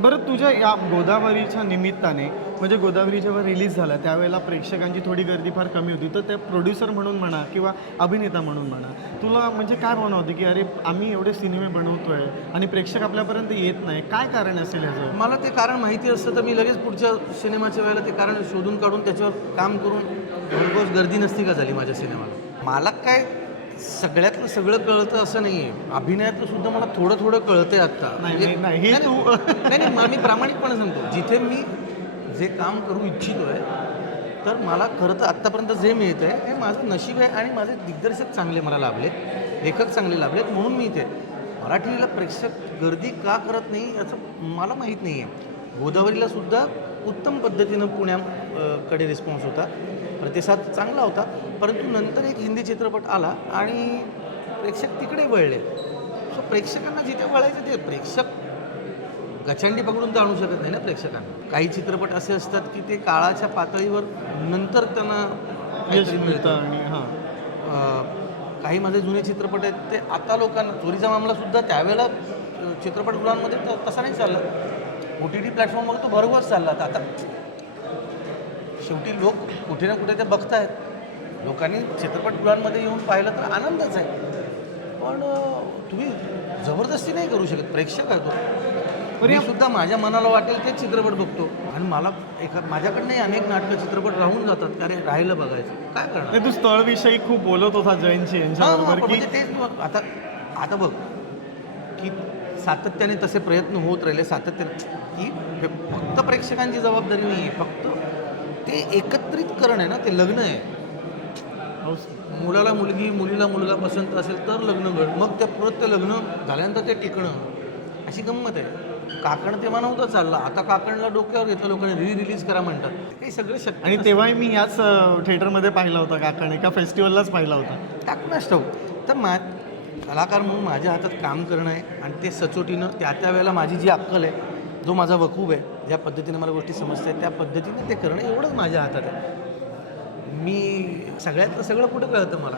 बरं तुझ्या या गोदावरीच्या निमित्ताने म्हणजे गोदावरी जेव्हा रिलीज झाला त्यावेळेला प्रेक्षकांची थोडी गर्दी फार कमी होती. तर त्या प्रोड्युसर म्हणून म्हणा किंवा अभिनेता म्हणून म्हणा तुला म्हणजे काय भावना होती की अरे आम्ही एवढे सिनेमे बनवतोय आणि प्रेक्षक आपल्यापर्यंत येत नाही? काय कारण असेल ह्याचं मला ते कारण माहिती असतं तर मी लगेच पुढच्या सिनेमाच्या वेळेला ते कारण शोधून काढून त्याच्यावर काम करून भरघोस गर्दी नसती का झाली माझ्या सिनेमाला? मला काय सगळ्यातलं सगळं कळतं असं नाही आहे अभिनयातलं सुद्धा मला थोडं थोडं कळतंय आत्ता नाही, म्हणजे- नाही, हे नाही, तू- नाही नाही मग मी प्रामाणिकपणे सांगतो. जिथे मी जे काम करू इच्छितोय तर मला खरं तर आत्तापर्यंत जे मिळतं आहे हे माझं नशीब आहे आणि माझे दिग्दर्शक चांगले मला लाभलेत लेखक चांगले लाभलेत म्हणून मी इथे मराठीला प्रेक्षक गर्दी का करत नाही याचं मला माहीत नाही आहे गोदावरीला सुद्धा उत्तम पद्धतीनं पुण्या अ, कडे रिस्पॉन्स होता. प्रतिसाद चांगला होता. परंतु नंतर एक हिंदी चित्रपट आला आणि प्रेक्षक तिकडे वळले. सो प्रेक्षकांना जिथे वळायचं ते प्रेक्षक गचंडी पकडून तर आणू शकत नाही ना प्रेक्षकांना. काही चित्रपट असे असतात की ते काळाच्या पातळीवर नंतर त्यांना मिळतं. हां. काही माझे जुने चित्रपट आहेत ते आता लोकांना चोरीचा मामला सुद्धा त्यावेळेला चित्रपटगृहांमध्ये तसा नाही चालला. ओ टी टी प्लॅटफॉर्मवर तो भरघोस चालला आता. आता शेवटी लोक कुठे ना कुठे ते बघतायत. लोकांनी चित्रपटगृहांमध्ये येऊन पाहिलं तर आनंदच आहे. पण तुम्ही जबरदस्ती नाही करू शकत. प्रेक्षक आहे तो. मी सुद्धा माझ्या मनाला वाटेल तेच चित्रपट बघतो. आणि मला एका माझ्याकडनंही अनेक नाटकं चित्रपट राहून जातात. का रे राहिलं बघायचं. काय करणार? तू स्थळविषयी खूप बोलत होता जयंतशी हां, हां, की म्हणजे तेच आता आता बघ. की सातत्याने तसे प्रयत्न होत राहिले. सातत्याने की हे फक्त प्रेक्षकांची जबाबदारी नाही आहे फक्त ते एकत्रित करणं आहे ना ते लग्न आहे. मुलाला मुलगी मुलीला मुलगा पसंत असेल तर लग्न घड. मग त्या परत ते लग्न झाल्यानंतर ते टिकणं. अशी गंमत आहे. काकण तेव्हा नव्हतं चाललं. आता काकणला डोक्यावर घेतलं लोकांनी री रिलीज करा म्हणतात. काही सगळे शक्य आणि तेव्हाही मी याच थिएटरमध्ये पाहिला होता काकाने एका फेस्टिवललाच पाहिला होता. टाकूनच ठाऊक तर मा कलाकार म्हणून माझ्या हातात काम करणं आहे आणि ते सचोटीनं त्या त्या वेळेला माझी जी अक्कल आहे जो माझा वकूब आहे ज्या पद्धतीने मला गोष्टी समजतात त्या पद्धतीने ते करणं एवढंच माझ्या हातात आहे. मी सगळ्यातलं सगळं कुठं कळतं मला?